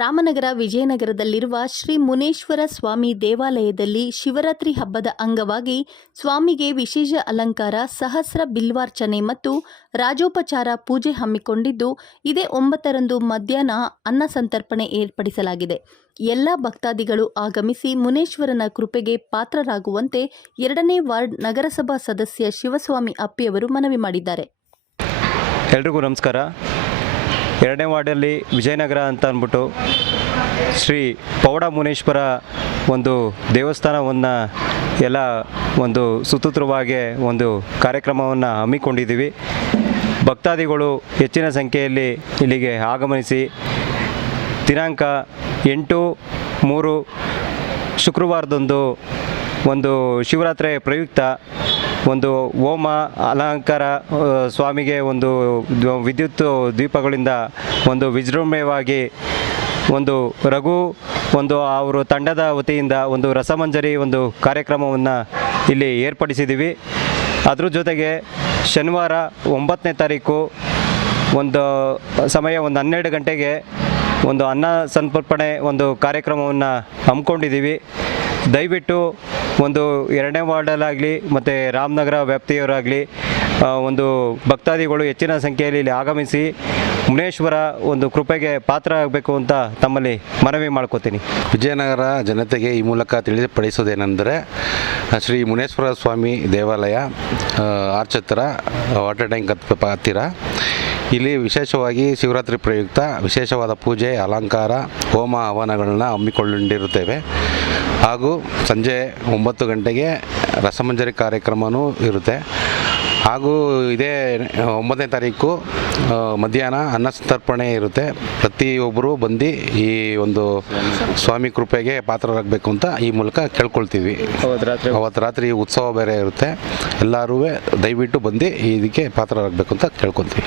ರಾಮನಗರ ವಿಜಯನಗರದಲ್ಲಿರುವ ಶ್ರೀ ಮುನೇಶ್ವರ ಸ್ವಾಮಿ ದೇವಾಲಯದಲ್ಲಿ ಶಿವರಾತ್ರಿ ಹಬ್ಬದ ಅಂಗವಾಗಿ ಸ್ವಾಮಿಗೆ ವಿಶೇಷ ಅಲಂಕಾರ, ಸಹಸ್ರ ಬಿಲ್ವಾರ್ಚನೆ ಮತ್ತು ರಾಜೋಪಚಾರ ಪೂಜೆ ಹಮ್ಮಿಕೊಂಡಿದ್ದು, ಇದೇ 9ರಂದು ಮಧ್ಯಾಹ್ನ ಅನ್ನ ಸಂತರ್ಪಣೆ ಏರ್ಪಡಿಸಲಾಗಿದೆ. ಎಲ್ಲ ಭಕ್ತಾದಿಗಳು ಆಗಮಿಸಿ ಮುನೇಶ್ವರನ ಕೃಪೆಗೆ ಪಾತ್ರರಾಗುವಂತೆ 2ನೇ ವಾರ್ಡ್ ನಗರಸಭಾ ಸದಸ್ಯ ಶಿವಸ್ವಾಮಿ ಅಪ್ಪಿಯವರು ಮನವಿ ಮಾಡಿದ್ದಾರೆ. ಎಲ್ರಿಗೂ ನಮಸ್ಕಾರ. 2ನೇ ವಾರ್ಡಲ್ಲಿ ವಿಜಯನಗರ ಅಂತ ಅಂದ್ಬಿಟ್ಟು ಶ್ರೀ ಪೌಡ ಮುನೇಶ್ವರ ಒಂದು ದೇವಸ್ಥಾನವನ್ನು ಎಲ್ಲ ಒಂದು ಸುಸೂತ್ರವಾಗಿ ಒಂದು ಕಾರ್ಯಕ್ರಮವನ್ನು ಹಮ್ಮಿಕೊಂಡಿದ್ದೀವಿ. ಭಕ್ತಾದಿಗಳು ಹೆಚ್ಚಿನ ಸಂಖ್ಯೆಯಲ್ಲಿ ಇಲ್ಲಿಗೆ ಆಗಮಿಸಿ ದಿನಾಂಕ 8/3 ಶುಕ್ರವಾರದಂದು ಒಂದು ಶಿವರಾತ್ರಿ ಪ್ರಯುಕ್ತ ಒಂದು ಹೋಮ ಅಲಂಕಾರ, ಸ್ವಾಮಿಗೆ ಒಂದು ವಿದ್ಯುತ್ ದೀಪಗಳಿಂದ ಒಂದು ವಿಜೃಂಭಣೆಯಾಗಿ ಒಂದು ರಘು ಅವರು ತಂಡದ ವತಿಯಿಂದ ಒಂದು ರಸಮಂಜರಿ ಒಂದು ಕಾರ್ಯಕ್ರಮವನ್ನು ಇಲ್ಲಿ ಏರ್ಪಡಿಸಿದ್ದೀವಿ. ಅದ್ರ ಜೊತೆಗೆ ಶನಿವಾರ 9ನೇ ತಾರೀಕು ಒಂದು ಸಮಯ 12 ಗಂಟೆಗೆ ಒಂದು ಅನ್ನ ಸಂತರ್ಪಣೆ ಒಂದು ಕಾರ್ಯಕ್ರಮವನ್ನು ಹಮ್ಮಿಕೊಂಡಿದ್ದೀವಿ. ದಯವಿಟ್ಟು ಒಂದು 2ನೇ ವಾರ್ಡಲ್ಲಾಗಲಿ ಮತ್ತು ರಾಮನಗರ ವ್ಯಾಪ್ತಿಯವರಾಗಲಿ ಒಂದು ಭಕ್ತಾದಿಗಳು ಹೆಚ್ಚಿನ ಸಂಖ್ಯೆಯಲ್ಲಿ ಇಲ್ಲಿ ಆಗಮಿಸಿ ಮುನೇಶ್ವರ ಒಂದು ಕೃಪೆಗೆ ಪಾತ್ರ ಆಗಬೇಕು ಅಂತ ತಮ್ಮಲ್ಲಿ ಮನವಿ ಮಾಡ್ಕೋತೀನಿ. ವಿಜಯನಗರ ಜನತೆಗೆ ಈ ಮೂಲಕ ತಿಳಿಪಡಿಸೋದೇನೆಂದರೆ, ಶ್ರೀ ಮುನೇಶ್ವರ ಸ್ವಾಮಿ ದೇವಾಲಯ ಆರ್ಚ್ ಹತ್ತಿರ, ವಾಟರ್ ಟ್ಯಾಂಕ್ ಹತ್ತಿರ ಇಲ್ಲಿ ವಿಶೇಷವಾಗಿ ಶಿವರಾತ್ರಿ ಪ್ರಯುಕ್ತ ವಿಶೇಷವಾದ ಪೂಜೆ, ಅಲಂಕಾರ, ಹೋಮ ಹವನಗಳನ್ನ ಹಮ್ಮಿಕೊಂಡಿರುತ್ತೇವೆ. ಹಾಗೂ ಸಂಜೆ 9 ಗಂಟೆಗೆ ರಸಮಂಜರಿ ಕಾರ್ಯಕ್ರಮವೂ ಇರುತ್ತೆ. ಹಾಗೂ ಇದೇ 9ನೇ ತಾರೀಕು ಮಧ್ಯಾಹ್ನ ಅನ್ನ ಸಂತರ್ಪಣೆ ಇರುತ್ತೆ. ಪ್ರತಿಯೊಬ್ಬರು ಬಂದು ಈ ಒಂದು ಸ್ವಾಮಿ ಕೃಪೆಗೆ ಪಾತ್ರರಾಗಬೇಕು ಅಂತ ಈ ಮೂಲಕ ಕೇಳ್ಕೊಳ್ತೀವಿ. ಅವತ್ತು ರಾತ್ರಿ ಉತ್ಸವ ಬೇರೆ ಇರುತ್ತೆ. ಎಲ್ಲರೂ ದಯವಿಟ್ಟು ಬಂದು ಇದಕ್ಕೆ ಪಾತ್ರರಾಗಬೇಕು ಅಂತ ಕೇಳ್ಕೊತೀವಿ.